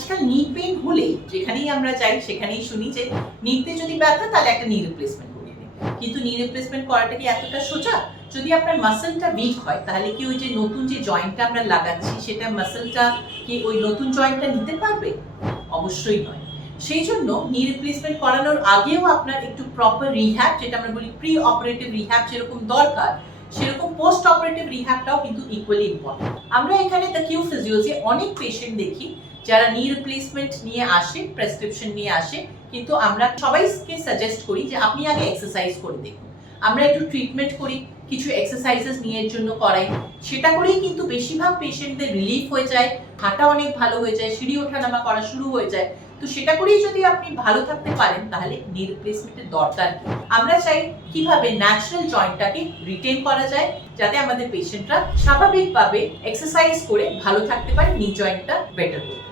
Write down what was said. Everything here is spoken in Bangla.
আজকাল নি পেইন হলে যেখানেই আমরা যাই সেখানেই শুনি যে নিতে যদি ব্যথা তাহলে একটা নি রিপ্লেসমেন্ট করিয়ে দিন। কিন্তু নি রিপ্লেসমেন্ট করাটা কি এতটা সোজা? যদি আপনার মাসলটা উইক হয় তাহলে কি ওই যে নতুন যে জয়েন্টটা আমরা লাগাচ্ছি সেটা মাসলটা কি ওই নতুন জয়েন্টটা নিতে পারবে? অবশ্যই নয়। সেই জন্য নি রিপ্লেসমেন্ট করানোর আগেও আপনার একটু প্রপার রিহ্যাব, যেটা আমরা বলি প্রি অপারেটিভ রিহ্যাব যেরকম দরকার, সেরকম পোস্ট অপারেটিভ রিহ্যাবটাও কিন্তু ইকুয়ালি ইম্পর্টেন্ট। আমরা এখানে দ্য কিউ ফিজিওতে অনেক পেশেন্ট দেখি যারা নি রিপ্লেসমেন্ট নিয়ে আসে, প্রেসক্রিপশন নিয়ে আসে, কিন্তু আমরা সবাইকে সাজেস্ট করি যে আপনি আগে এক্সারসাইজ করে দেখুন। আমরা একটু ট্রিটমেন্ট করি, কিছু এক্সারসাইজেস নিয়ে জন্য করাই, সেটা করেই কিন্তু বেশিরভাগ পেশেন্টদের রিলিফ হয়ে যায়, হাঁটা অনেক ভালো হয়ে যায়, সিঁড়ি ওঠানামা করা শুরু হয়ে যায়। তো সেটা করেই যদি আপনি ভালো থাকতে পারেন তাহলে নি রিপ্লেসমেন্টের দরকার কি? আমরা চাই কিভাবে ন্যাচারাল জয়েন্টটাকে রিটেন করা যায়, যাতে আমাদের পেশেন্টরা স্বাভাবিকভাবে এক্সারসাইজ করে ভালো থাকতে পারে, নি জয়েন্টটা বেটার করতে।